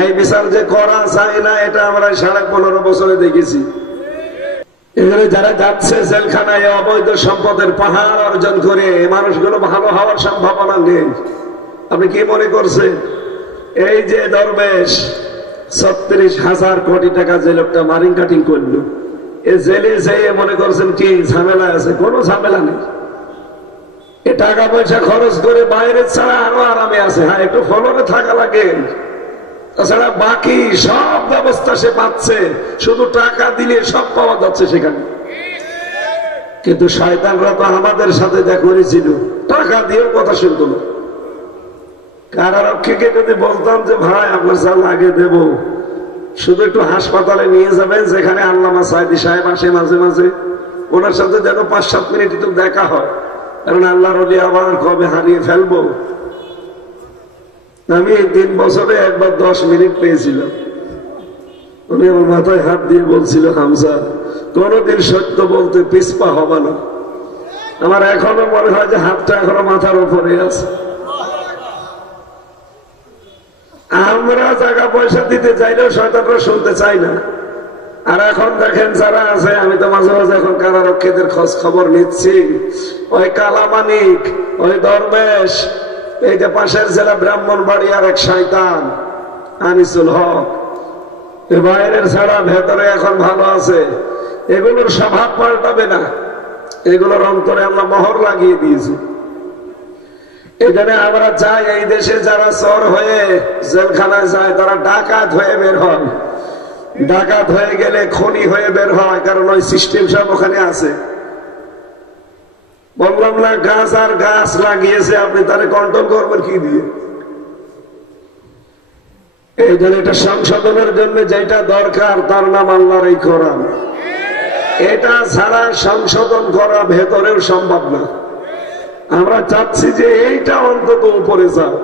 ন্যায় বিচার যে করা যায় না, এটা আমরা 15.5 বছরে দেখেছি। এখানে যারা যাচ্ছে জেলখানায় অবৈধ সম্পদের পাহাড় অর্জন করে, মানুষগুলো ভালো হওয়ার সম্ভাবনা নেই। আপনি কি মনে করছেন এই যে দরবেশ 36,000 কোটি টাকা যে লোকটা মারিং কাটিং করলো, এ জেলে যেয়ে মনে করছেন কি ঝামেলা আছে? কোনো ঝামেলা নেই। এ টাকা পয়সা খরচ করে বাইরে ছাড়া আরো আরামে আছে। হ্যাঁ, একটু ফলনে থাকা লাগে, তাছাড়া বাকি সব ব্যবস্থা সে পাচ্ছে, শুধু টাকা দিলে সব পাওয়া যাচ্ছে সেখানে। কিন্তু শয়তানরা তো আমাদের সাথে যা করেছিল, টাকা দিয়েও কথা শুনতো না। কারারক্ষীকে যদি বলতাম যে ভাই আপনার যা লাগে দেব, শুধু একটু হাসপাতালে নিয়ে যাবেন যেখানে আল্লামা সাইদি সাহেব আসে মাঝে মাঝে, ওনার সাথে যেন 5-7 মিনিট একটু দেখা হয়, কারণ আল্লাহর ওলি আবার কবে হারিয়ে ফেলবো। আমি 3 বছরে একবার 10 মিনিট পেয়েছিলাম। উনি আমার মাথায় হাত দিয়ে বলছিল, হামজা কোনদিন সত্য বলতে পিছপা হবে না। আমার এখনো মনে হয় যে হাতটা এখনো মাথার উপরে আছে। আমরা টাকা পয়সা দিতে চাইলেও শয়তানরা শুনতে চাই না। আর এখন দেখেন যারা আছে, আমি তো মাঝে মাঝে এখন কারারক্ষীদের খোঁজ খবর নিচ্ছি, ওই কালামানিক, ওই দরবেশ, এই যে পাশের জেলা ব্রাহ্মণবাড়িয়ার এক শয়তান আনিসুল হক, বাইরের ছাড়া ভেতরে এখন ভালো আছে। এগুলোর স্বভাব পাল্টাবে না, এগুলোর অন্তরে আমরা মোহর লাগিয়ে দিয়েছি। এখানে আমরা চাই এই দেশে যারা চোর হয়ে জেলখানায় যায়, তারা ডাকাত হয়ে বের হয়। ডাকাত হয়ে গেলে খনি হয়ে বের হয়, কারণ ওই সিস্টেম সব ওখানে আছে। বললাম না, গাছ আর গাছ লাগিয়েছে, আপনি তারে কন্ট্রোল করবেন কি দিয়ে? এই জন্য এটা সংশোধনের জন্য যেটা দরকার তার নাম আল্লাহর এই কোরআন। এটা ছাড়া সংশোধন করা ভেতরেও সম্ভব না। আমরা চাচ্ছি যে এইটা অন্তত উপরে যাক।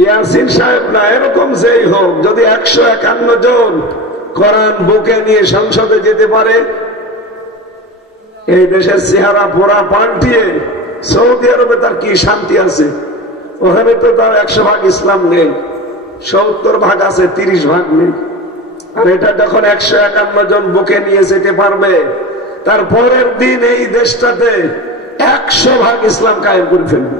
ইয়াসিন সাহেব না, এরকম যেই হোক, যদি 151 জন কোরআন বুকে নিয়ে সংসদে যেতে পারে, এই দেশের চেহারা পোড়া পাল্টিয়ে সৌদি আরবে তার কি শান্তি আছে? ওখানে তো তার 100 ভাগ ইসলাম নেই, 70 ভাগ আছে, 30 ভাগ নেই। আর এটা যখন 151 জন বুকে নিয়ে যেতে পারবে, তার পরের দিন এই দেশটাতে 100 ভাগ ইসলাম কায়েম করে ফেলবে।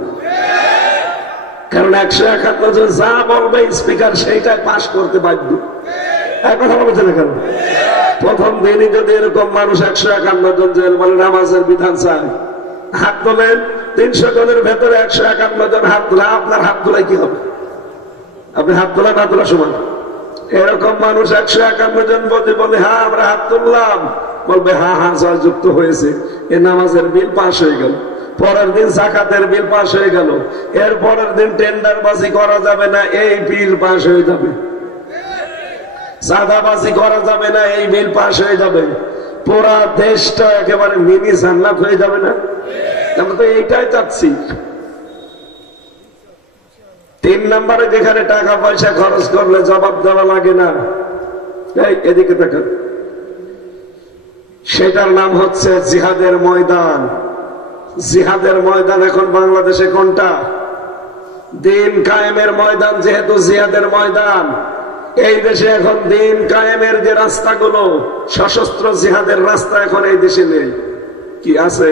কারণ 151 জন যা বলবে স্পিকার সেইটাই পাশ করতে বাধ্য। এক কথা বলছে না কেন? প্রথম দিনই যদি এরকম মানুষ 151 জন জেল বলে নামাজের বিধান চায়, হাত তোলেন। 300 জনের ভেতরে 151 জন হাত তোলা, আপনার হাত তোলায় কি হবে? আপনি হাত তোলা না তোলা সমান। এরকম মানুষ 151 জন বলে হ্যাঁ আমরা হাত তুললাম, বলবে হ্যাঁ হ্যাঁ জয়যুক্ত হয়েছে, এ নামাজের বিল পাশ হয়ে গেল। পরের দিন যাকাতের বিল পাশ হয়ে গেল। এর পরের দিন টেন্ডারবাজি করা যাবে না, এই বিল পাশ হয়ে যাবে। চাঁদাবাজি করা যাবে না, এই বিল পাশ হয়ে যাবে। পুরা দেশটা একেবারে মিনি জান্নাত হয়ে যাবে না? আমরা তো এইটাই চাচ্ছি। 3 নম্বরে যেখানে টাকা পয়সা খরচ করলে জবাব দেওয়া লাগে না, এদিকে দেখেন, সেটার নাম হচ্ছে জিহাদের ময়দান। জিহাদের ময়দান এখন বাংলাদেশে কোনটা? দিন কায়েমের ময়দান। যেহেতু জিহাদের ময়দান, এই দেশে এখন দিন কায়েমের যে রাস্তাগুলো, সশস্ত্র জিহাদের রাস্তা এখন এই দেশে নেই। কি আছে?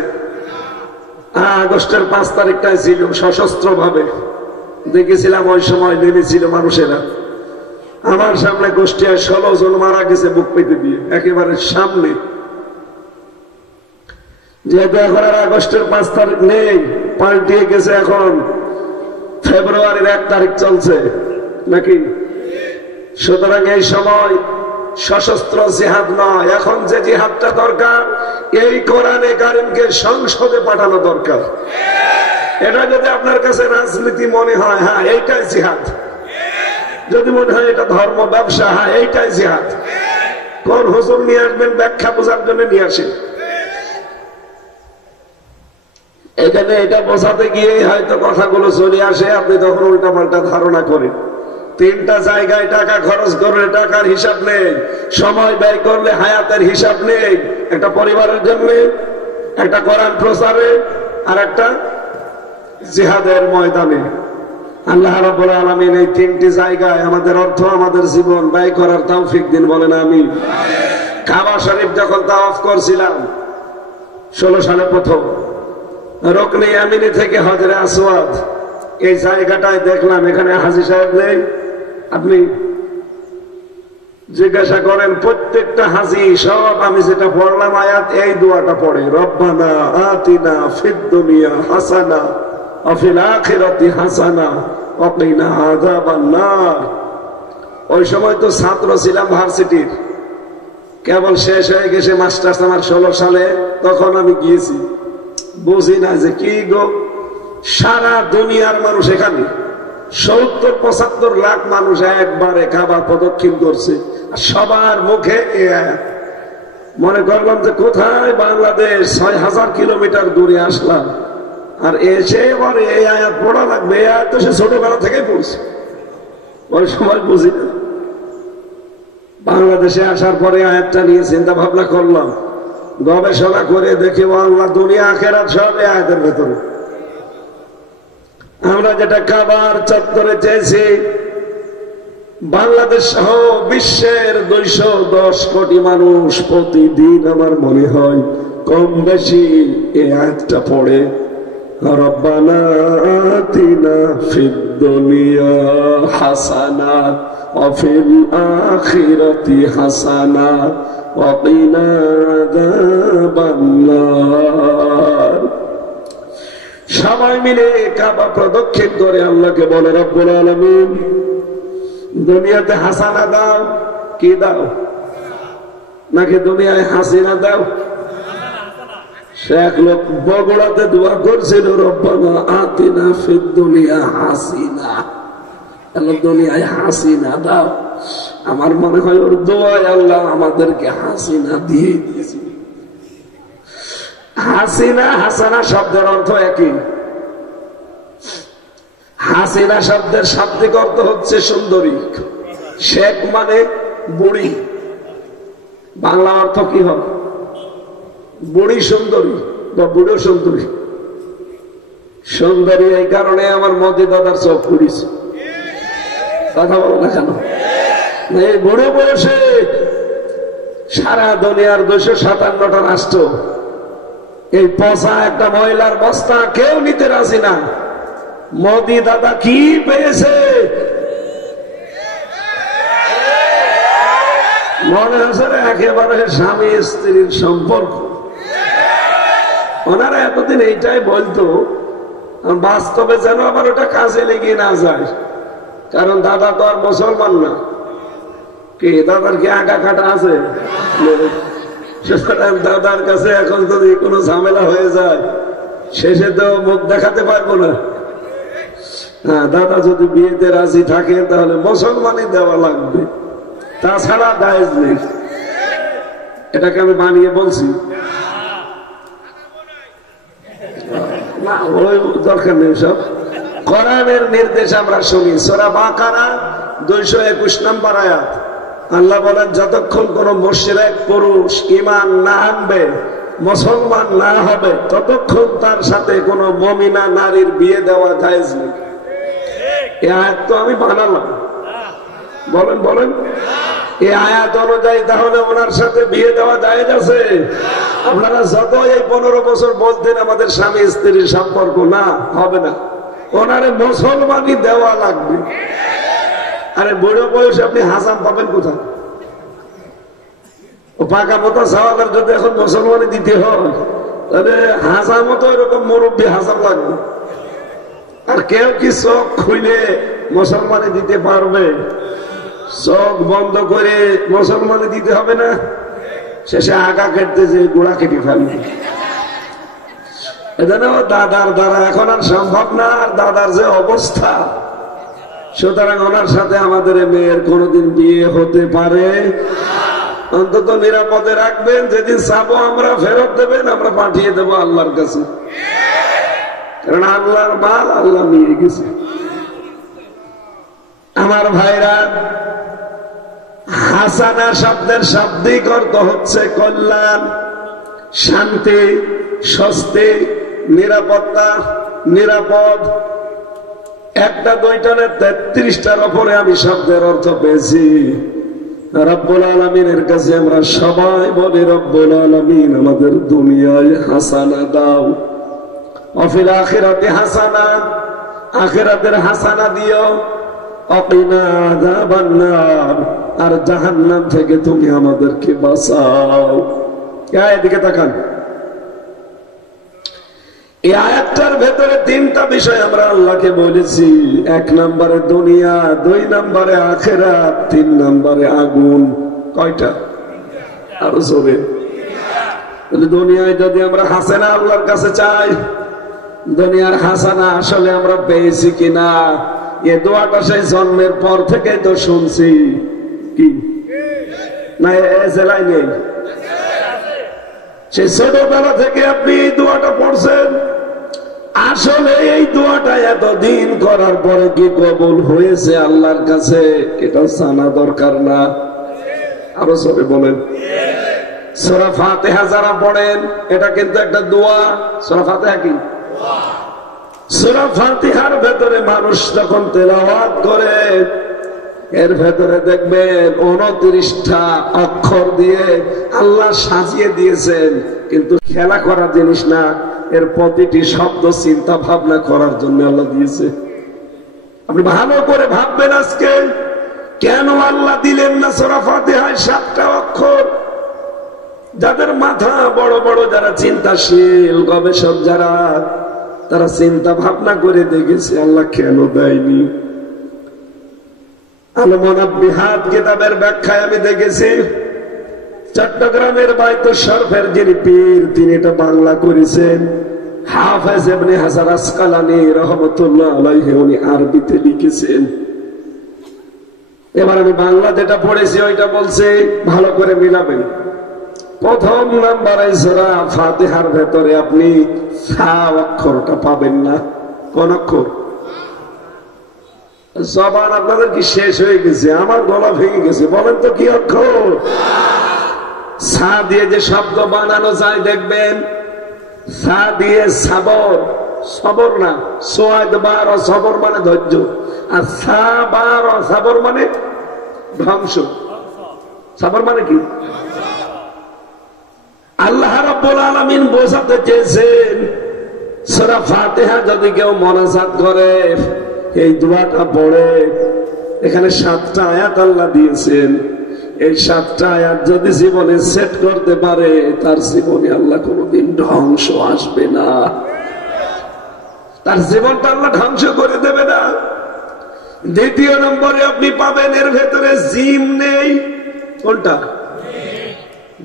আগস্টের 5 তারিখটায় ছিল সশস্ত্র ভাবে, দেখেছিলাম ওই সময় নেমেছিল মানুষেরা। আমার সামনে গোষ্ঠীয় 16 জন মারা গেছে বুক পেতে দিয়ে, একেবারে সামনে। যেহেতু এখন আর আগস্টের 5 তারিখ নেই, পাল্টিয়ে গেছে, এখন ফেব্রুয়ারির 1 তারিখ চলছে নাকি? সুতরাং এই সময় সশস্ত্র জিহাদ নয়, এখন যে জিহাদটা দরকার, এই কোরআনে কারিমকে সংসদে পাঠানো দরকার। এটা যদি আপনার কাছে রাজনীতি মনে হয়, হ্যাঁ এইটাই জিহাদ। যদি মনে হয় এটা ধর্ম ব্যবসা, হ্যাঁ এইটাই জিহাদ। কোন হুজুর নিয়ে আসবেন ব্যাখ্যা বোঝার জন্য নিয়ে আসেন। এখানে এটা বোঝাতে গিয়ে হয়তো কথাগুলো চলে আসে, আপনি তখন উল্টা পাল্টা ধারণা করেন। 3টা জায়গায় টাকা খরচ করলে টাকার হিসাব নেই, সময় ব্যয় করলে হায়াতের হিসাব নেই। একটা পরিবারের জন্য, একটা কোরআন প্রচারে, আর একটা জিহাদের ময়দানে। আল্লাহ রাব্বুল আলামিন এই তিনটি জায়গায় আমাদের অর্থ, আমাদের জীবন ব্যয় করার তৌফিক দিন, বলেন আমিন। কাবা শরীফ যখন তাওয়াফ করছিলাম 16 সালে প্রথম, রুকনে ইয়ামিনী থেকে হজরে আসওয়াদ এই জায়গাটায় দেখলাম এখানে হাজী সাহেব নেই। আপনি জিজ্ঞাসা করেন প্রত্যেকটা হাজী সব আমি যেটা পড়লাম আয়াত এই দোয়াটা পড়ে, রব্বানা আতিনা ফিদ দুনিয়া হাসানা ওয়া ফিল আখিরাতি হাসানা ওয়া কিনা আযাবান নার। ওই সময় তো ছাত্র ছিলাম ভার্সিটির, কেবল শেষ হয়ে গেছে মাস্টার্স আমার 16 সালে, তখন আমি গিয়েছি। বুঝি না যে কি গো, সারা দুনিয়ার মানুষ এখানে 70-75 লাখ মানুষ একবারে কাবা প্রদক্ষিণ করছে, আর সবার মুখে এ আয়াত। মনে করলাম যে কোথায় বাংলাদেশ, 6000 কিলোমিটার দূরে আসলাম, আর এসে এবারে এই আয়াত পড়া লাগবে। এই আয়াত তো সে ছোটবেলা থেকেই পড়ছে, ওই সময় বুঝি না। বাংলাদেশে আসার পরে আয়াতটা নিয়ে চিন্তা ভাবনা করলাম, গবেষণা করে দেখি আল্লাহ দুনিয়া আখিরাত সব এই আয়াতের ভেতরে। আমরা যেটা কাবার চত্বরে চেয়েছি, বাংলাদেশ সহ বিশ্বের 210 কোটি মানুষ প্রতিদিন আমার মনে হয় কম বেশি এই আয়াতটা পড়ে, রব্বানা আতিনা ফিদ দুনিয়া হাসানা ওয়া ফিল আখিরাতি হাসানা ওয়া কিনা আযাবান নার। সবাই মিলে কাবা প্রদক্ষিণ করে আল্লাহকে বলে, রব্বুল আলামিন দুনিয়াতে হাসানা দাও। কি দাও? নাকি দুনিয়ায় হাসিনা দাও? সে এক লোক বগুড়াতে দোয়া করছিল, রব্বানা আতিনা ফিদ দুনিয়া হাসিনা, দুনিয়ায় হাসিনা দাও। আমার মনে হয় ওর দোয়ায় আল্লাহ আমাদেরকে হাসিনা দিয়ে দিয়েছে। হাসিনা হাসানা শব্দের অর্থ একই। হাসিনা শব্দের শাব্দিক অর্থ হচ্ছে সুন্দরী, শেখ মানে বুড়ি। বাংলা অর্থ কি হবে? বুড়ি সুন্দরী বা বুড়ো সুন্দরী। সুন্দরী এই কারণে আমার মোদি দাদার চোখ পুড়িছে। কথা বলো না কেন? এই বুড়ো বয়সে সারা দুনিয়ার 257টা রাষ্ট্র এই পচা একটা মহিলার বস্তা কেউ নিতে রাজি না। মোদি দাদা কি পেয়েছে? মনে হচ্ছে একেবারে স্বামী স্ত্রীর সম্পর্ক। ওনারা এতদিন এইটাই বলতো, বাস্তবে যেন আবার ওটা কাজে লেগে না যায়। কারণ দাদা তো আর মুসলমান না। কি দাদার কি আগা কাটা আছে? দাদার কাছে এখন যদি কোনো ঝামেলা হয়ে যায়, শেষে তো মুখ দেখাতে পারবো না। হ্যাঁ, দাদা যদি বিয়েতে রাজি থাকে তাহলে মুসলমানই দেওয়া লাগবে, তাছাড়া দায়েজ নেই। এটাকে আমি বানিয়ে বলছি না, ওই দরকার নেই। সব কোরআনের নির্দেশ আমরা শুনি। সূরা বাকারা 221 নম্বর আয়াত, আল্লাহ বলেন, যতক্ষণ কোন মুশরিক পুরুষ ঈমান না আনবে, মুসলমান না হবে, ততক্ষণ তার সাথে কোন মুমিনা নারীর বিয়ে দেওয়া জায়েজ নেই। এই আয়াত তো আমি বানালাম। বলেন বলেন, এই আয়াত অনুযায়ী তাহলে ওনার সাথে বিয়ে দেওয়া জায়েজ আছে? আপনারা যত এই 15 বছর বলতেন আমাদের স্বামী স্ত্রীর সম্পর্ক, না হবে না, ওনারে মুসলমানই দেওয়া লাগবে। আরে বুড়ো বয়সে আপনি হাসান পাবেন কোথায়? ও পাকা মতো সওয়ালের যদি এখন মুসলমানি দিতে হয়, তাহলে হাসান মতো এরকম মুরব্বী হাসান লাগবে। আর কেউ কি চোখ খুলে মুসলমানি দিতে পারবে? চোখ বন্ধ করে মুসলমানি দিতে হবে না, শেষে আগা কেটে যে গোড়া কেটে ফেলবে। এজন্য দাদার দ্বারা এখন আর সম্ভব না, আর দাদার যে অবস্থা, সুতরাং ওনার সাথে আমাদের মেয়ের কোনোদিন বিয়ে হতে পারে। অন্তত নিরাপদে রাখবেন, যেদিন চাবো আমরা ফেরত দেবেন, আমরা পাঠিয়ে দেবো আল্লাহর কাছে। কারণ আল্লাহর মাল আল্লাহ নিয়ে গেছে। আমার ভাইরা, হাসানা শব্দের শাব্দিক অর্থ হচ্ছে কল্যাণ, শান্তি, স্বস্তি, নিরাপত্তা, নিরাপদ। একটা দুইটা না 33টার উপরে আমি শব্দের অর্থ পেয়েছি। রব্বুল আলামিনের কাছে আমরা সবাই বলি, রব্বুল আলামিন আমাদের দুনিয়ায় হাসানা দাও, অফিল আখিরাতে হাসানা, আখিরাতের হাসানা দিও, অকিনা আযাবান নার, আর জাহান্নাম থেকে তুমি আমাদেরকে বাঁচাও। এদিকে তাকান, এই আয়াতটার ভেতরে তিনটা বিষয় আমরা আল্লাহকে বলেছি। 1 নম্বরে দুনিয়া, 2 নম্বরে আখিরাত, 3 নম্বরে আগুন। কয়টা? আরো জোরে। দুনিয়ায় যদি আমরা হাসানা আল্লাহর কাছে চাই, দুনিয়ার হাসানা আসলে আমরা পেয়েছি কিনা, এ দোয়াটা সেই জন্মের পর থেকে তো শুনছি, কি না জেলায় নেই? সেই ছোটবেলা থেকে আপনি এই দোয়াটা পড়ছেন। আসলে এই দোয়াটা এতদিন করার পরে কি কবুল হয়েছে আল্লাহর কাছে, এটা জানা দরকার না? আরো সবে বলেন। সূরা ফাতিহা যারা পড়েন, এটা কিন্তু একটা দোয়া। সূরা ফাতিহা কি? সূরা ফাতিহার ভেতরে মানুষ যখন তেলাওয়াত করে, এর ভেতরে দেখবেন 29টা অক্ষর দিয়ে আল্লাহ সাজিয়ে দিয়েছেন, কিন্তু খেলা করার জিনিস না, এর প্রতিটি শব্দ চিন্তা ভাবনা করার জন্য আল্লাহ দিয়েছে। আপনি ভালো করে ভাববেন আজকে কেন আল্লাহ দিলেন না সূরা ফাতিহায় 7টা অক্ষর? যাদের মাথা বড় বড়, যারা চিন্তাশীল গবেষক, যারা তারা চিন্তা ভাবনা করে দেখেছে আল্লাহ কেন দেয়নি। আল-মুনাব্বিহাত কিতাবের ব্যাখ্যায় আমি দেখেছি, চট্টগ্রামের বাইতুল শরফের যিনি পীর, তিনি এটা বাংলা করেছেন। হাফেজ ইবনে হাজার আসকালানী রাহমাতুল্লাহ আলাইহি, উনি আরবিতে লিখেছেন। এবার আমি বাংলা যেটা পড়েছি ওইটা বলছে, ভালো করে মিলাবেন। প্রথম নাম্বারে সূরা ফাতিহার ভেতরে আপনি সা অক্ষরটা পাবেন না। কোন অক্ষর? জবান আপনাদের কি শেষ হয়ে গেছে? আমার গলা ভেঙে গেছে। বলেন তো কি অক্ষর? সা দিয়ে যে শব্দ বানানো যায় দেখবেন, সা দিয়ে সাবর, সবর না, সোয়াদ বার সবর মানে ধৈর্য, আর সা বার সাবর মানে ধ্বংস। সাবর মানে কি? আল্লাহ রাব্বুল আলামিন বোঝাতে চেয়েছেন, সূরা ফাতিহা যদি কেউ মোনাজাত করে, এই দোয়াটা পড়ে, এখানে 7টা আয়াত আল্লাহ দিয়েছেন। এই 7টা আয়াত যদি জীবনে সেট করতে পারে, তার জীবনে আল্লাহ কোনোদিন ধ্বংস আসবে না, তার জীবনটা আল্লাহ ধ্বংস করে দেবে না। দ্বিতীয় নম্বরে আপনি পাবেন এর ভেতরে জিম নেই। কোনটা?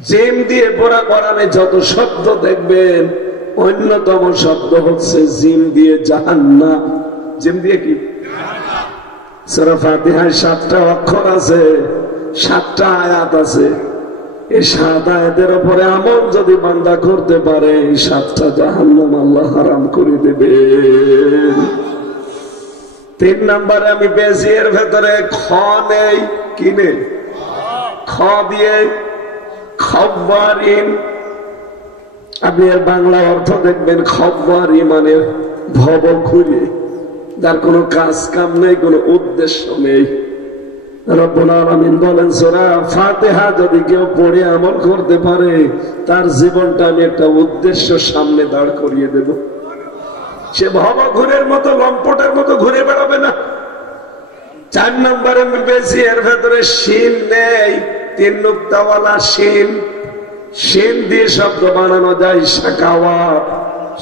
জিম দিয়ে পড়া কোরআনে যত শব্দ দেখবেন, অন্যতম শব্দ হচ্ছে জিম দিয়ে জাহান্নাম। জিম দিয়ে কি? সূরা ফাতিহায় 7টা অক্ষর আছে, 7টা আয়াত আছে। এই 7 আয়াতের উপরে আমল যদি বান্দা করতে পারে, এই 7টা জাহান্নাম আল্লাহ হারাম করে দেবে। 3 নম্বরে আমি পেয়েছি এর ভেতরে খ নেই। কি নেই? খ দিয়ে খব্বারিন। আপনি এর বাংলা অর্থ দেখবেন, খব্বারি মানে ভব খুঁড়ে, যার কোনো কাজ কাম নেই, কোনো উদ্দেশ্য নেই। রব্বুল আলামিন বলেন, সূরা ফাতিহা যদি কেউ পড়ে আমল করতে পারে, তার জীবনটা আমি একটা উদ্দেশ্য সামনে দাঁড় করিয়ে দেব। সে ভব ঘুরের মতো, লম্পটের মতো ঘুরে বেড়াবে না। 4 নম্বরে আমি পেয়েছি এর ভেতরে শিন নেই। 3 নুক্তাওয়ালা শিন। শিন দিয়ে শব্দ বানানো যায় শাকাওয়াত।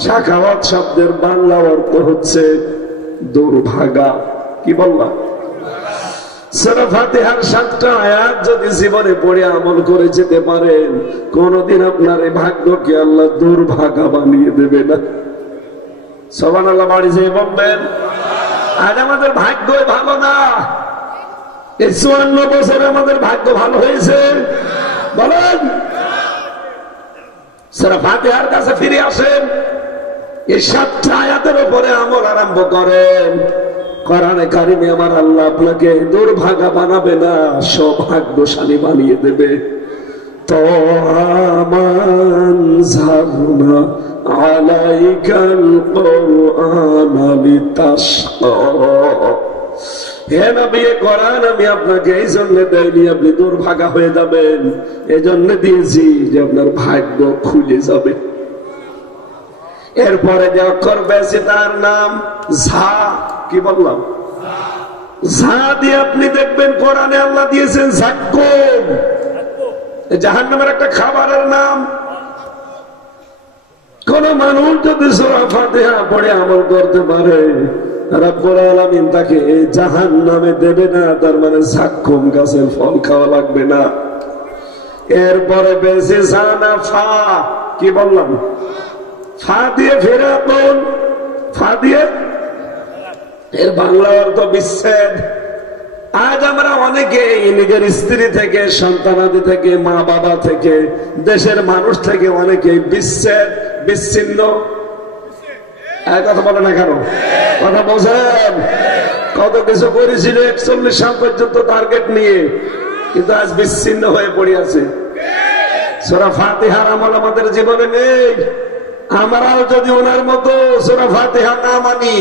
শাকাওয়াত শব্দের বাংলা অর্থ হচ্ছে দুর্ভাগা। কি বললাম? সূরা ফাতিহার 7টা আয়াত যদি জীবনে পড়ে আমল করে যেতে পারেন, কোনদিন আপনার এই ভাগ্যকে আল্লাহ দুর্ভাগা বানিয়ে দেবে না। সুবহানাল্লাহ বাড়ি যেয়ে বলবেন। আজ আমাদের ভাগ্যই ভালো না। এই 54 বছরে আমাদের ভাগ্য ভালো হয়েছে? বলেন। সূরা ফাতিহার কাছে ফিরে আসেন, এই 7টা আয়াতের উপরে আমল আরম্ভ করেন। কোরআনে কারিমে আমার আল্লাহ আপনাকে দুর্ভাগা বানাবে না, সৌভাগ্যশালী বানিয়ে দেবে। তাআমান জারনা আলাইকাল কুরআন লিতাশকা। হে নবী, কোরআন আমি আপনাকে এই জন্য দেইনি আপনি দুর্ভাগা হয়ে যাবেন, এজন্য দিয়েছি যে আপনার ভাগ্য খুলে যাবে। এরপরে যে অক্ষর পেয়েছি তার নাম ঝা। কি বললাম? ঝা দিয়ে আপনি দেখবেন কোরআনে আল্লাহ দিয়েছেন জাক্কুম, জাহান্নামের একটা খাবারের নাম। কোন মানুষ যদি সূরা ফাতিহা পড়ে আমল করতে পারে, রব্বুল আলামিন তাকে জাহান্নামে দেবে না, তার মানে জাক্কুম গাছের ফল খাওয়া লাগবে না। এরপরে বেশি জানা ফা। কি বললাম? ফা দিয়ে ফেরাতুন, ফা দিয়ে এর বাংলা অর্থ বিচ্ছেদ। আজ আমরা অনেকে নিজের স্ত্রী থেকে, সন্তানাদি থেকে, মা বাবা থেকে, দেশের মানুষ থেকে অনেকে বিচ্ছেদ, বিচ্ছিন্ন। কথা বলে না কেন? কথা বোঝেন? কত কিছু করেছিল 41 সাল পর্যন্ত টার্গেট নিয়ে, কিন্তু আজ বিচ্ছিন্ন হয়ে পড়ে আছে। সূরা ফাতিহার আমল আমাদের জীবনে নেই। আমরাও যদি ওনার মতো সূরা ফাতিহা না মানি,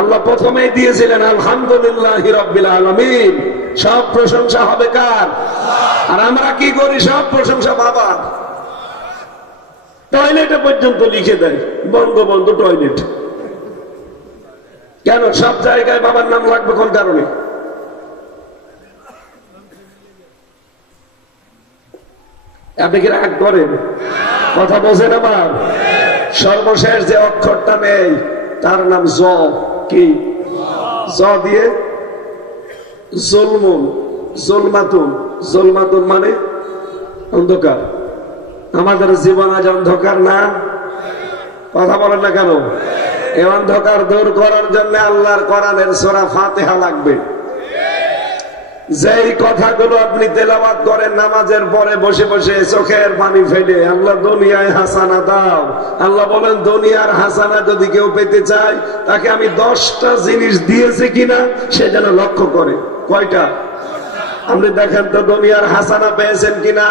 আল্লাহ প্রথমেই দিয়েছিলেন আলহামদুলিল্লাহি রাব্বিল আলামিন, সব প্রশংসা হবে কার? আর আমরা কি করি? সব প্রশংসা বাবার। টয়লেটে পর্যন্ত লিখে দেয় বঙ্গবন্ধু টয়লেট। কেন সব জায়গায় বাবার নাম লাগবে? কোন কারণে? আপনি কি রাগ করেন? কথা বোঝেন আমার? সর্বশেষ যে অক্ষরটা নেই তার নাম জ। কি? জ দিয়ে জুলমুন, জুলমাতুন। জুলমাতুন মানে অন্ধকার। আমাদের জীবন আজ অন্ধকার না? কথা বলেন না কেন? এই অন্ধকার দূর করার জন্য আল্লাহর কোরআনের সূরা ফাতিহা লাগবে। যেই কথাগুলো আপনি তেলাওয়াত করেন নামাজের পরে বসে বসে চোখের পানি ফেলে, আল্লাহ দুনিয়ায় হাসানা দাও। আল্লাহ বলেন দুনিয়ার হাসানা যদি কেউ পেতে চায়, তাকে আমি 10টা জিনিস দিয়েছি কিনা সে যেন লক্ষ্য করে। কয়টা? আপনি দেখেন তো দুনিয়ার হাসানা পেয়েছেন কিনা।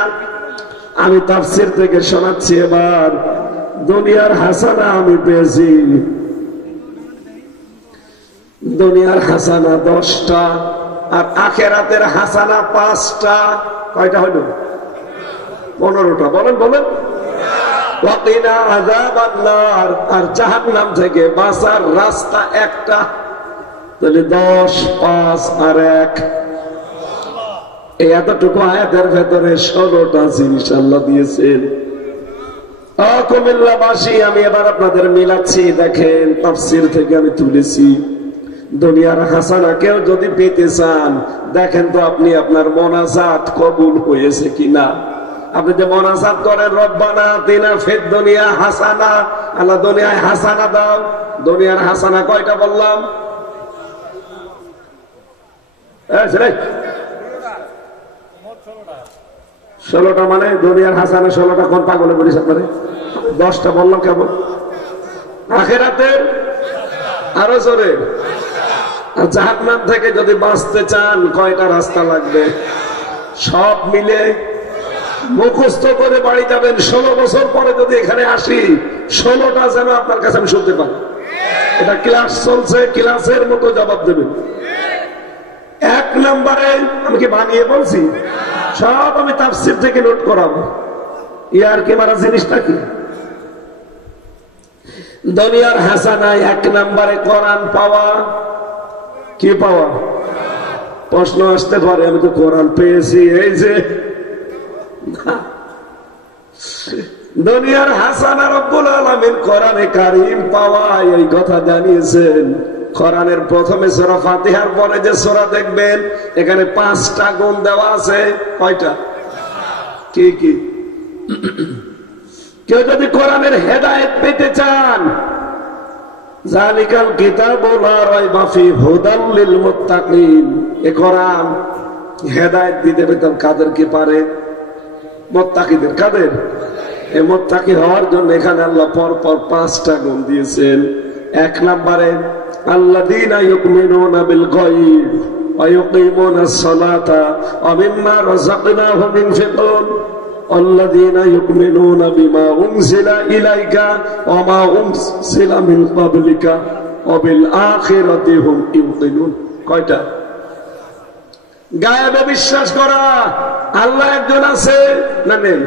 আমি তাফসীর থেকে শোনাচ্ছি এবার। দুনিয়ার হাসানা আমি পেয়েছি, দুনিয়ার হাসানা 10টা, আর আখেরাতের হাসানা 5টা। কয়টা হইল? 15টা। বলেন বলেন। ওয়াকিনা আযাবান নার, আর জাহান্নাম থেকে বাঁচার রাস্তা একটা। তাহলে 10, 5 আর 1, এই এতটুকু আয়াতের ভেতরে 16টা জিনিস আল্লাহ দিয়েছেন। কুমিল্লাবাসী, আমি এবার আপনাদের মিলাচ্ছি। দেখেন তাফসীর থেকে আমি তুলেছি। দুনিয়ার হাসানা কেউ যদি পেতে চান, দেখেন তো আপনি আপনার মোনাজাত কবুল হয়েছে কিনা। আপনি যে মোনাজাত করেন রব্বানা আতিনা ফিদ দুনিয়া হাসানা, আল্লাহ দুনিয়ায় হাসানা দাও। দুনিয়ার হাসানা কয়টা বললাম? 16টা। মানে দুনিয়ার হাসানা 16টা। কোন পাগলে বলিস আপনারে? 10টা বললাম কেবল। আখিরাতের আরো জোরে। আর জাহান্নাম থেকে যদি বাঁচতে চান কয়টা রাস্তা লাগবে? সব মিলে মুখস্থ করে বাড়ি যাবেন। 16 বছর পরে যদি এখানে আসি, 16টা যেন আপনার কাছে আমি শুনতে পাই। এটা ক্লাস চলছে, ক্লাসের মতো জবাব দেবেন। 1 নম্বরে আমি কি বানিয়ে বলছি? সব আমি তাফসীর থেকে নোট করাবো। ইয়ার কি মারা জিনিসটা কি? দুনিয়ার হাসানায় 1 নম্বরে কোরআন পাওয়া। কি পাওয়া? প্রশ্ন আসতে পারে, আমি তো কোরআন পেয়েছি, এই যে দুনিয়ার হাসানা রব্বুল আলামিন কোরআনে কারীম পাওয়া, এই কথা জানিয়েছেন। কোরআনের প্রথমে সূরা ফাতিহার পরে যে সূরা দেখবেন, এখানে 5টা গুণ দেওয়া আছে। কয়টা? কি কি? কেউ যদি কোরআনের হেদায়েত পেতে চান, জালিকাল কিতাবু লা রাইবা ফিহি হুদাল লিল মুত্তাকিন, এই কোরআন হেদায়েত দিতে পেতাম কাদের কি পারে? মুত্তাকিদের। কাদের? এই মুত্তাকি হওয়ার জন্য এখানে আল্লাহ পর পর 5টা গুণ দিয়েছেন। 1 নম্বরে আল্লাযীনা ইউমিনুনা বিল গায়ব ওয়া ইউকিমুনাস সালাতা ওয়া মিম্মা রাযাকনাহুম ইউনফিকুন। আল্লাযীনা ইউমিনুনা বিমা উনজিলা ইলাইকা ওয়া মা উনজিলা মিন ক্বাবলিকা ওয়া বিল আখিরাতি হুম ইউকিনুন। কয়টা? গায়েবে বিশ্বাস করা, আল্লাহ একজন আছে না নেই,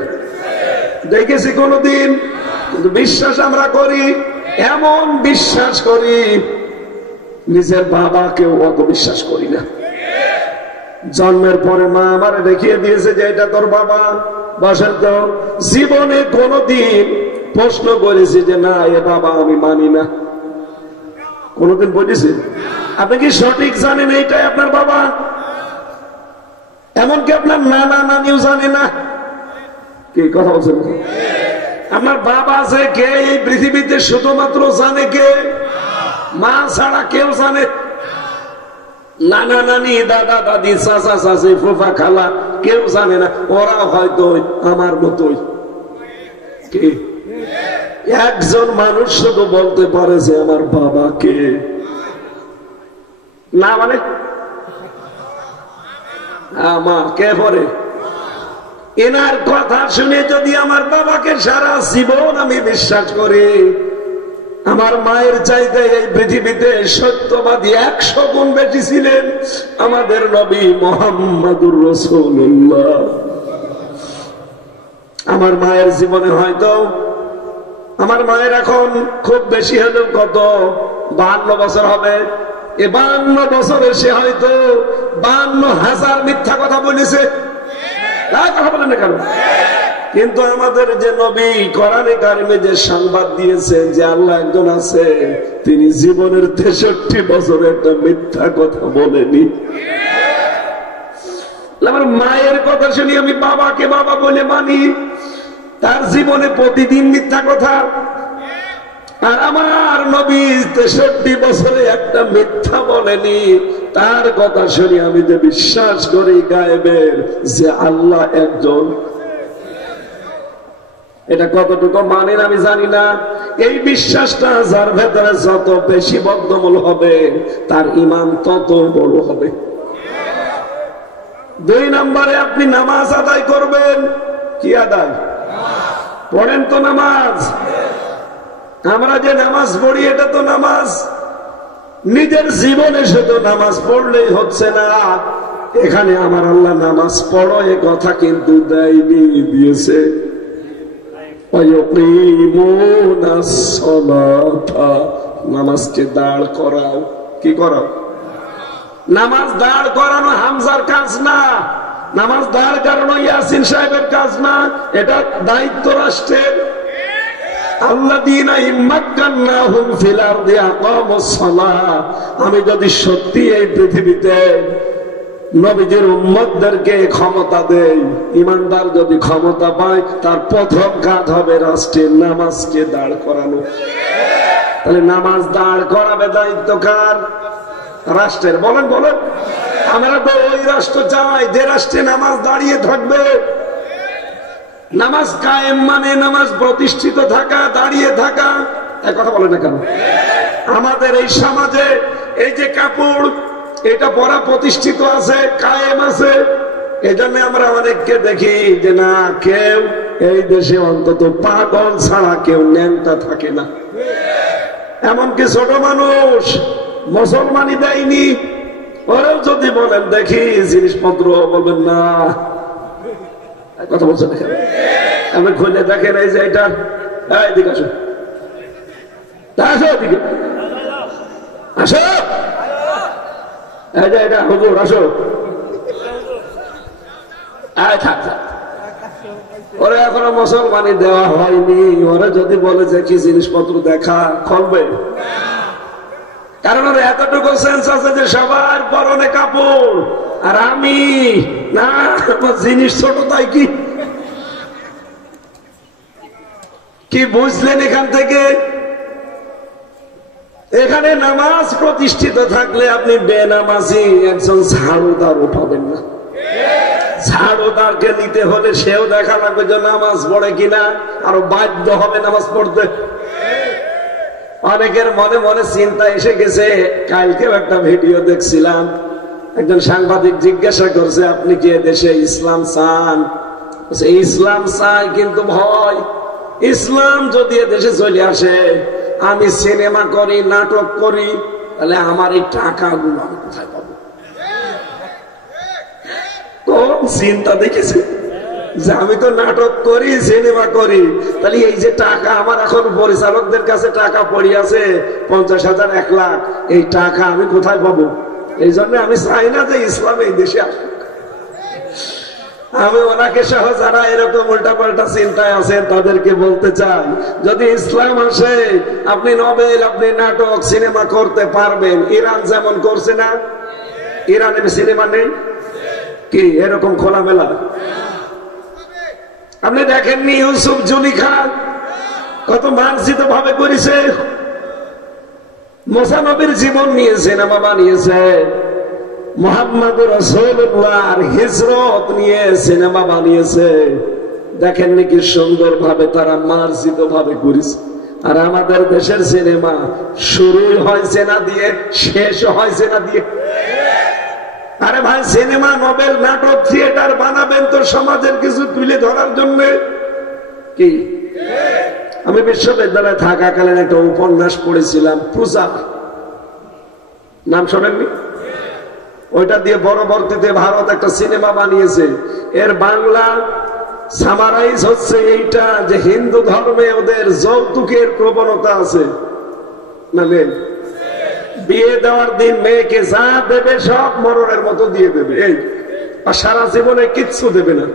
দেখেছি কোনদিন, কিন্তু বিশ্বাস আমরা করি, এমন বিশ্বাস করি নিজের বাবাকেও অত বিশ্বাস করি না। জন্মের পরে মা আমার দেখিয়ে দিয়েছে যে এটা তোর বাবা, বসেন তো। জীবনে কোনদিন প্রশ্ন করেছি যে না এ বাবা আমি মানি না? কোনদিন বলেছি? আপনি কি সঠিক জানেন এইটাই আপনার বাবা? এমনকি আপনার নানা নানিও জানে না। কি কথা বলছেন? আপনার বাবা আছে কে এই পৃথিবীতে শুধুমাত্র জানে কে? মা ছাড়া কেউ জানে? নানা নানি, দাদা দাদি, চাচা চাচি, ফুফা খালা কেউ জানে না। ওরা হয়তো আমার মতোই। কি একজন মানুষ শুধু বলতে পারে যে আমার বাবা কে? না মানে মা কে পরে? এনার কথা শুনে যদি আমার বাবাকে সারা জীবন আমি বিশ্বাস করি, আমার মায়ের চাইতে এই পৃথিবীতে সত্যবাদী 100 গুণ বেশি ছিলেন আমাদের নবী মুহাম্মদুর রাসূলুল্লাহ। আমার মায়ের জীবনে হয়তো, আমার মায়ের এখন খুব বেশি হলেও কত 52 বছর হবে। এ 52 বছরে সে হয়তো 52,000 মিথ্যা কথা বলেছে। কথা বলেন না কেন? কিন্তু আমাদের যে নবী কোরআনে কারিমে যে সংবাদ দিয়েছেন যে আল্লাহ একজন আছে, তিনি জীবনের 63 বছরে একটা মিথ্যা কথা বলেনি। আমার মায়ের কথা শুনি আমি বাবাকে বাবা বলে মানি, তার জীবনে প্রতিদিন মিথ্যা কথা। আর আমার নবী 63 বছরে একটা মিথ্যা বলেনি, তার কথা শুনি আমি যে বিশ্বাস করি গায়েবের যে আল্লাহ একজন। এটা কতটুকু মানেন আমি জানি না। এই বিশ্বাসটা যার ভেতরে যত বেশি বদ্ধমূল হবে তার ঈমান তত বড় হবে। 2 নম্বরে আপনি নামাজ আদায় করবেন। কি আদায়? পড়েন তো নামাজ। আমরা যে নামাজ পড়ি এটা তো নামাজ। নিজের জীবনে শুধু নামাজ পড়লেই হচ্ছে না, এখানে আমার আল্লাহ নামাজ পড়ো এ কথা কিন্তু দেয়নি, দিয়েছে নামাজকে দাঁড় করাও। কি করাও? নামাজ দাঁড় করানো হামজার কাজ না, নামাজ দাঁড় করানো ইয়াসিন সাহেবের কাজ না, এটা দায়িত্ব রাষ্ট্রের। আমি যদি সত্যি এই পৃথিবীতে নবীজির উম্মতদেরকে ক্ষমতা দেই, ইমানদার যদি ক্ষমতা পায়, তার প্রথম কাজ হবে রাষ্ট্রের নামাজকে দাঁড় করানো। তাহলে নামাজ দাঁড় করাবে দায়িত্ব কার? রাষ্ট্রের। বলেন বলেন। আমরা তো ওই রাষ্ট্র চাই যে রাষ্ট্রে নামাজ দাঁড়িয়ে থাকবে। নামাজ কায়েম মানে নামাজ প্রতিষ্ঠিত থাকা, দাঁড়িয়ে থাকা। এক কথা বলেন না কেন? আমাদের এই সমাজে এই যে কাপড়, এটা পরা প্রতিষ্ঠিত আছে, কায়েম আছে। এই জন্য আমরা অনেককে দেখি যে না, কেউ এই দেশে অন্তত পাগল ছাড়া কেউ ন্যাংটা থাকে না। এমনকি ছোট মানুষ মুসলমানই দেয়নি, ওরাও যদি বলেন দেখি জিনিসপত্র, বলবেন না। কথা বলছেন এখানে? আপনি খুলে দেখেন এই যে এটা, এদিকে আসো, আসো এদিকে আসো, এই যে এটা হুজুর আসো। ওরা এখনো মুসলমানি দেওয়া হয়নি, ওরা যদি বলে যে কি জিনিসপত্র দেখা খুলবে, কারণ ওরা এতটুকু সেন্স আছে যে সবার পরনে কাপড়, আর আমি না, আমার জিনিস ছোট, তাই কি? কি বুঝলেন এখান থেকে? এখানে নামাজ প্রতিষ্ঠিত থাকলে আপনি বেনামাজি একজন ঝাড়ুদারও পাবেন না। ঝাড়ুদারকে নিতে হলে সেও দেখা লাগবে যে নামাজ পড়ে কিনা, আরো বাধ্য হবে নামাজ পড়তে। অনেকের মনে মনে চিন্তা এসে গেছে। কালকেও একটা ভিডিও দেখছিলাম, একজন সাংবাদিক জিজ্ঞাসা করছে আপনি কি দেশে ইসলাম চান? ইসলাম চাই কিন্তু ভয়। ইসলাম যদি দেশে চলে আসে, আমি সিনেমা করি, নাটক করি, তাহলে আমার এই টাকাগুলো আমি কোথায় পাবো? কোন চিন্তা দেখেছে যে আমি তো নাটক করি, সিনেমা করি, তাহলে এই যে টাকা আমার এখন পরিচালকদের কাছে টাকা পড়ে আছে 50,000, 1 লাখ, এই টাকা আমি কোথায় পাবো? এই জন্য আমি চাই না যে ইসলাম এই দেশে আসুক। আমি ওনাকে সহ যারা এরকম উল্টাপাল্টা চিন্তায় আছেন তাদেরকে বলতে চাই, যদি ইসলাম আসে, আপনি নোবেল, আপনি নাটক, সিনেমা করতে পারবেন। ইরান যেমন করছে না, ইরানের সিনেমা নেই কি এরকম খোলামেলা? আপনি দেখেননি ইউসুফ জুলিখা কত মার্জিত ভাবে করেছে? মুসা নবীর জীবন নিয়ে সিনেমা বানিয়েছে, মুহাম্মদ রাসূলুল্লাহর হিজরত নিয়ে সিনেমা বানিয়েছে। দেখেননি কি সুন্দর ভাবে তারা মার্জিত ভাবে করেছে। আর আমাদের দেশের সিনেমা শুরুই হয়েছে না দিয়ে, শেষ হয়েছে না দিয়ে। আরে ভাই, সিনেমা, নোবেল, নাটক, থিয়েটার বানাবেন তো সমাজের কিছু তুলে ধরার জন্য। কি আমি বিশ্ববিদ্যালয়ে থাকাকালীন একটা উপন্যাস পড়েছিলাম, পূজা, নাম শোনেননি? ওইটা দিয়ে পরবর্তীতে ভারত একটা সিনেমা বানিয়েছে। এর বাংলা সামারাইজ হচ্ছে এইটা যে হিন্দু ধর্মে ওদের যৌতুকের প্রবণতা আছে না নেই? বিয়ে দেওয়ার দিন মেয়েকে যা দেবে সব মরণের মতো দিয়ে দেবে, এই আর সারা জীবনে কিচ্ছু দেবে না।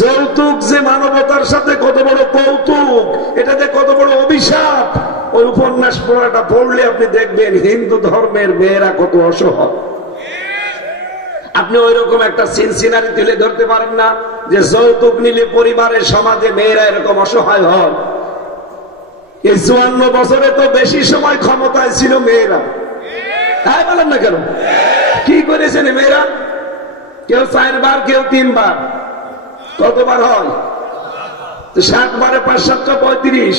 যৌতুক যে মানবতার সাথে কত বড় কৌতুক, এটা যে কত বড় অভিশাপ, ওই উপন্যাস পড়াটা পড়লে আপনি দেখবেন হিন্দু ধর্মের মেয়েরা কত অসহায়। আপনি ওই রকম একটা সিনসিনারি তুলে ধরতে পারেন না যে যৌতুক নিলে পরিবারের, সমাজে মেয়েরা এরকম অসহায় হয়? এই 54 বছরে তো বেশি সময় ক্ষমতায় ছিল মেয়েরা, তাই বলেন না কেন? কি করেছেন মেয়েরা? কেউ 4 বার, কেউ 3 বার। কতবার হয়? 7 বারে 5 7 35।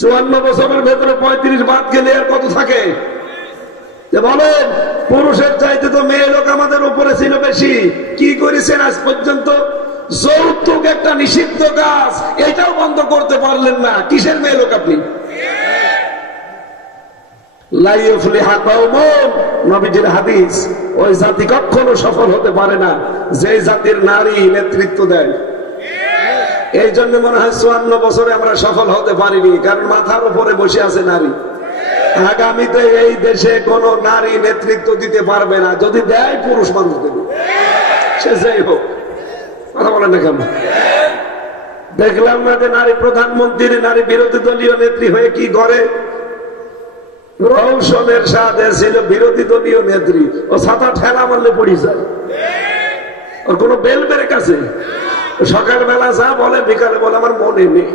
54 বছরের ভেতরে 35 বাদ গেলে আর কত থাকে? বলেন, পুরুষের চাইতে তো মেয়ে লোক আমাদের উপরে ছিল বেশি। কি করেছেন আজ পর্যন্ত? যৌতুক একটা নিষিদ্ধ কাজ, এটাও বন্ধ করতে পারলেন না। কিসের মেয়ে লোক আপনি? লা ইউফলিহু কওমুন, নবীজির হাদিস, ওই জাতি কখনো সফল হতে পারে না যে জাতির নারী নেতৃত্ব দেয়। এই জন্য মনে হয় 54 বছরে আমরা সফল হতে পারিনি, কারণ মাথার উপরে বসে আছে নারী। আগামীতে এই দেশে কোন নারী নেতৃত্ব দিতে পারবে না, যদি দেয় পুরুষ মানুষ দেবে, সে যাই হোক। কথা বলেন না কেন? দেখলাম না যে নারী প্রধানমন্ত্রী, নারী বিরোধী দলীয় নেত্রী হয়ে কি করে? রওশনের সাথে ছিল বিরোধী দলীয় নেত্রী, ও ছাতা ঠেলা মারলে পড়ে যায়, ওর কোনো বেল ব্রেক আছে? সকালবেলা যা বলে বিকালে বলে আমার মনে নেই।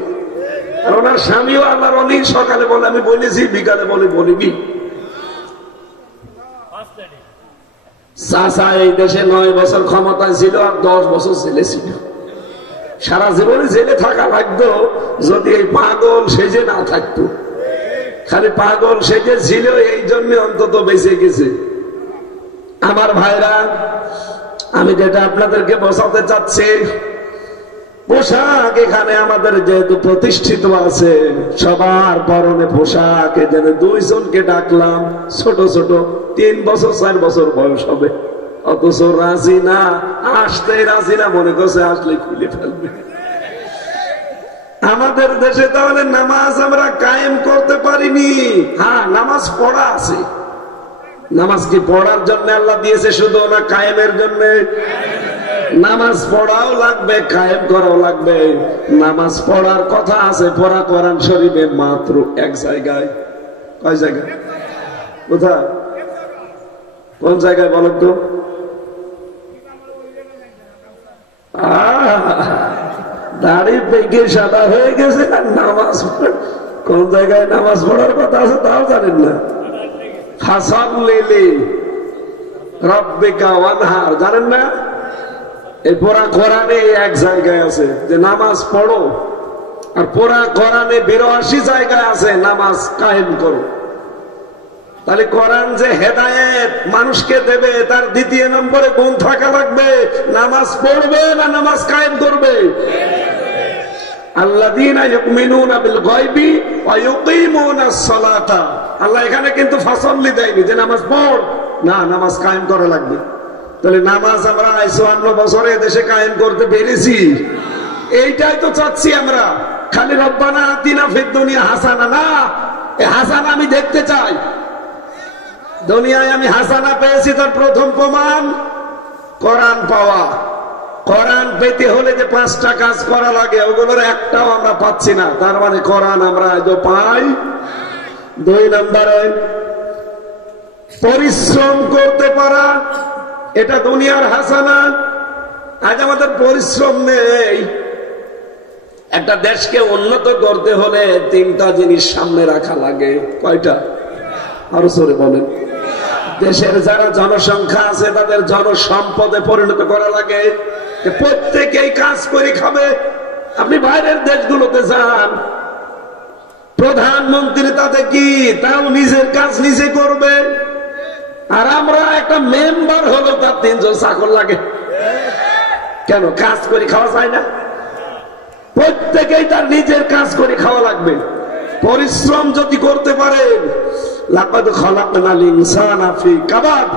আর ওনার স্বামীও আল্লাহর ওলি, সকালে বলে আমি বলেছি, বিকালে বলে বলিবি। চাচা এই দেশে 9 বছর ক্ষমতায় ছিল আর 10 বছর জেলে ছিল। সারা জীবনে জেলে থাকা লাগতো যদি এই পাগল সেজে না থাকতো। খালি পাগল সেজে ছিল, এই জন্য অন্তত বেঁচে গেছে। আমার ভাইরা, আমি যেটা আপনাদেরকে বোঝাতে চাচ্ছি, পোশাক এখানে আমাদের যেহেতু প্রতিষ্ঠিত আছে, সবার পরনে পোশাক। যেন 2 জনকে ডাকলাম, ছোট ছোট 3 বছর 4 বছর বয়স হবে, অথচ রাজি না, আসতে রাজি না, মনে করছে আসলে খুলে ফেলবে। আমাদের দেশে তাহলে নামাজ আমরা কায়েম করতে পারিনি। হ্যাঁ, নামাজ পড়া আছে। নামাজ কি পড়ার জন্য আল্লাহ দিয়েছে শুধু, না কায়েমের জন্য? নামাজ পড়াও লাগবে, কায়েম করাও লাগবে। নামাজ পড়ার কথা আছে পড়া কোরআন শরীফে মাত্র 1 জায়গায়। কয় জায়গায়? কোথায়? কোন জায়গায় বলেন তো? দাড়ি পেকে সাদা হয়ে গেছে, আর নামাজ কোন জায়গায় নামাজ পড়ার কথা আছে তাও জানেন না। ফাসাল্লি রাব্বিকা ওয়ানহার, জানেন না? এই পুরা কোরআনে 1 জায়গায় আছে যে নামাজ পড়ো, আর পুরা কোরআনে 82 জায়গায় আছে নামাজ কায়েম করো। তাহলে কোরআন যে হেদায়েত মানুষকে দেবে, তার দ্বিতীয় নম্বরে গুণ থাকা লাগবে, নামাজ পড়বে না নামাজ কায়েম করবে। আল্লাযীনা ইউমিনুনা বিল গায়বি ওয়া ইউকিমুনাস সালাতা। আল্লাহ এখানে কিন্তু ফাসলি দেয়নি যে নামাজ পড়, না, নামাজ কায়েম করা লাগবে। তাহলে নামাজ আমরা ৫৪ বছরে দেশে কায়েম করতে পেরেছি? এইটাই তো চাচ্ছি আমরা। খালি রব্বানা আতিনা ফিদ দুনিয়া হাসানা না, এই হাসানা আমি দেখতে চাই। দুনিয়ায় আমি হাসানা পেয়েছি, তার প্রথম প্রমাণ কোরআন পাওয়া। কোরআন পেতে হলে যে 5টা কাজ করা লাগে, ওগুলোর একটাও আমরা পাচ্ছি না। তার মানে কোরআন আমরা আজও পাই। 2 নম্বরে পরিশ্রম করতে পারা, এটা দুনিয়ার হাসানা। আজ আমাদের পরিশ্রম নেই। একটা দেশকে উন্নত করতে হলে 3টা জিনিস সামনে রাখা লাগে। কয়টা? আরো জোরে বলেন। দেশের যারা জনসংখ্যা আছে তাদের জনসম্পদে পরিণত করা লাগে। প্রত্যেকেই কাজ করে খাবে। আপনি বাইরের দেশগুলোতে যান, প্রধানমন্ত্রী তাতে কি, তাও নিজের কাজ নিজে করবে। আর আমরা একটা মেম্বার হলো তার 3 জন চাকর লাগে। কেন? কাজ করে খাওয়া যায় না? প্রত্যেকেই তার নিজের কাজ করে খাওয়া লাগবে। পরিশ্রম যদি করতে পারেন, লাকাদ খালাকনাল ইনসানা ফি কাবাদ,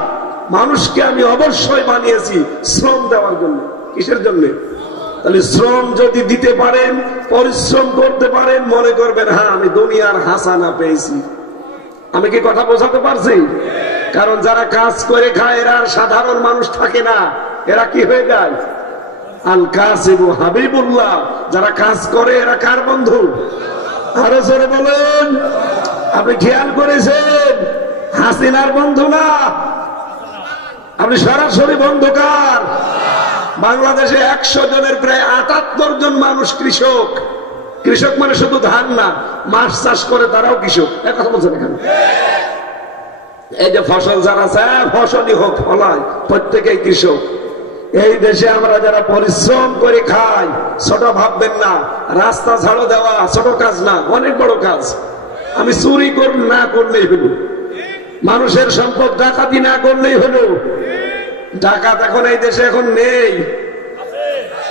মানুষকে আমি অবশ্যই বানিয়েছি শ্রম দেওয়ার জন্য। কিসের জন্য? তাহলে শ্রম যদি দিতে পারেন, পরিশ্রম করতে পারেন, মনে করবেন হ্যাঁ আমি দুনিয়ার হাসানা পেয়েছি। আমি কি কথা বোঝাতে পারছি? কারণ যারা কাজ করে খায় এরা সাধারণ মানুষ থাকে না, এরা কি হয়ে যায়? আল কাসিবু হাবিবুল্লাহ। যারা কাজ করে এরা কার বন্ধু? আরো জোরে বলেন। আপনি খেয়াল করেছেন হাসিনার বন্ধু না, আপনি সরাসরি বন্ধু কার? বাংলাদেশে 100 জনের প্রায় 78 জন মানুষ কৃষক। কৃষক মানে শুধু ধান না, মাছ চাষ করে তারাও কৃষক। এক কথা বলছেন এখানে। এই যে ফসল যারা চায়, ফসলই হোক ফলায়, প্রত্যেকেই কৃষক। এই দেশে আমরা যারা পরিশ্রম করে খাই, ছোট ভাববেন না। রাস্তা ঝাড়ু দেওয়া ছোট কাজ না, অনেক বড় কাজ। আমি চুরি না করলেই হলো, মানুষের সম্পদ ডাকাতি না করলেই হলো। ডাকাত এখন এই দেশে এখন নেই।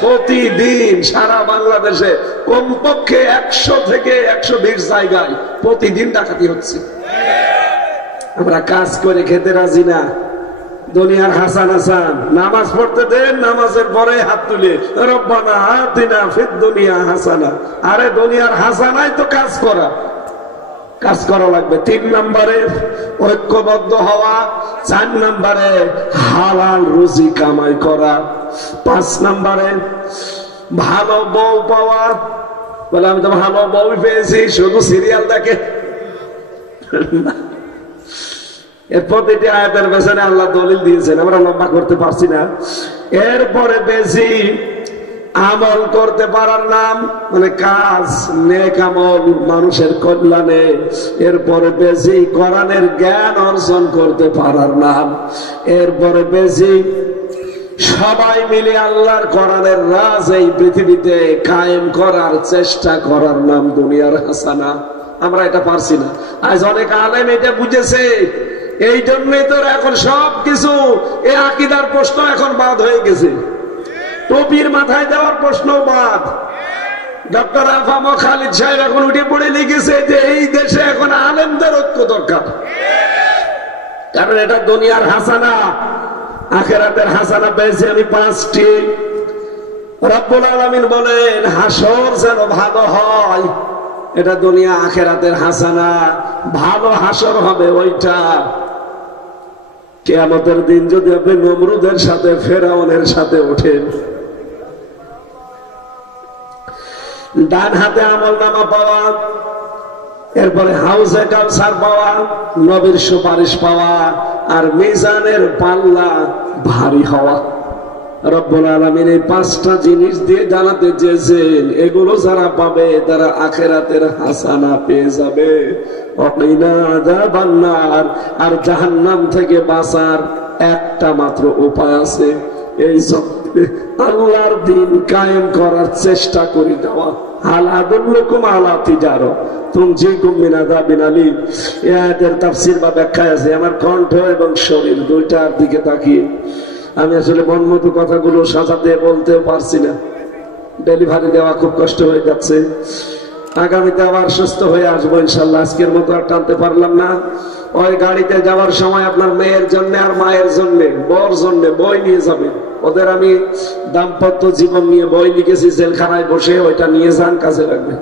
প্রতিদিন সারা বাংলাদেশে কমপক্ষে 100 থেকে 120 জায়গায় প্রতিদিন ডাকাতি হচ্ছে। আমরা কাজ করে খেতে রাজি না। দুনিয়ার হাসান হাসান, নামাজ পড়তে দেন, নামাজের পরে হাত তুলে রব্বানা আতিনা ফিদ দুনিয়া হাসানা। আরে দুনিয়ার হাসানাই তো কাজ করা, কাজ করা লাগবে। 3 নম্বরে ঐক্যবদ্ধ হওয়া। 4 নম্বরে হালাল রুজি কামাই করা। 5 নম্বরে ভালো বউ পাওয়া। বলে আমি তো ভালো বউ পেয়েছি, শুধু সিরিয়াল দেখে। এর প্রতিটি আয়াতের পেছনে আল্লাহ দলিল দিয়েছেন, আমরা লম্বা করতে পারছি না। এরপরে বেশি আমল করতে পারার নাম, মানে কাজ, নেক আমল, মানুষের কল্যাণে। এরপরে বেশি কোরআনের জ্ঞান অর্জন করতে পারার নাম। এরপরে বেশি সবাই মিলে আল্লাহর কোরআনের রাজ এই পৃথিবীতে কায়েম করার চেষ্টা করার নাম দুনিয়ার হাসানা। আমরা এটা পারছি না। আজ অনেক আলেম এটা বুঝেছে, এই জন্যই তো এখন সবকিছু এই আকীদার প্রশ্ন এখন বাদ হয়ে গেছে। টুপির মাথায় দেওয়ার প্রশ্ন বাদ। ডক্টর আফাম খালিদ সাহেব এখন উঠে পড়ে লিখেছে যে এই দেশে এখন আলেমদের ঐক্য দরকার, কারণ এটা দুনিয়ার হাসানা। আখিরাতের হাসানা পেয়েছি আমি 5টি। রব্বুল আলামিন বলেন হাসর যেন ভালো হয়, এটা দুনিয়া আখিরাতের হাসানা। ভালো হাসর হবে ওইটা। কিয়ামতের দিন যদি আপনি নমরুদের সাথে, ফেরাউনের সাথে ওঠেন, ডান হাতে আমলনামা পাওয়া, এরপরে হাউজে কাউসার পাওয়া, নবীর সুপারিশ পাওয়া, আর মিজানের পাল্লা ভারী হওয়া। রব্বুল আলামিন এই 5টা জিনিস দিয়ে জানাতে চেয়েছেন, এগুলো যারা পাবে তারা আখিরাতের হাসানা পেয়ে যাবে। ওয়াকিনা আযাবান্নার। আর জাহান্নাম থেকে বাঁচার একটা মাত্র উপায় আছে, এই সব আল্লাহর দিন কায়েম করার চেষ্টা করি যাওয়া। হালাদুল্লুকুম আলা তিজারা তুনজিকুম মিন আযাবিন আলীম। এই আয়াতের তাফসীর বা ব্যাখ্যা আছে। আমার কণ্ঠ এবং শরীর দুইটার দিকে তাকিয়ে আমি আসলে মন মতো কথাগুলো সাজাতে বলতেও পারছি না। ডেলিভারি দেওয়া খুব কষ্ট হয়ে যাচ্ছে। আগামীতে আবার সুস্থ হয়ে আসবো ইনশাল্লাহ। আজকের মতো আর টানতে পারলাম না। ওই গাড়িতে যাওয়ার সময় আপনার মেয়ের জন্য আর মায়ের জন্য বর জন্য বই নিয়ে যাবেন। ওদের আমি দাম্পত্য জীবন নিয়ে বই লিখেছি, জেলখানায় বসে, ওইটা নিয়ে যান, কাজে লাগবে।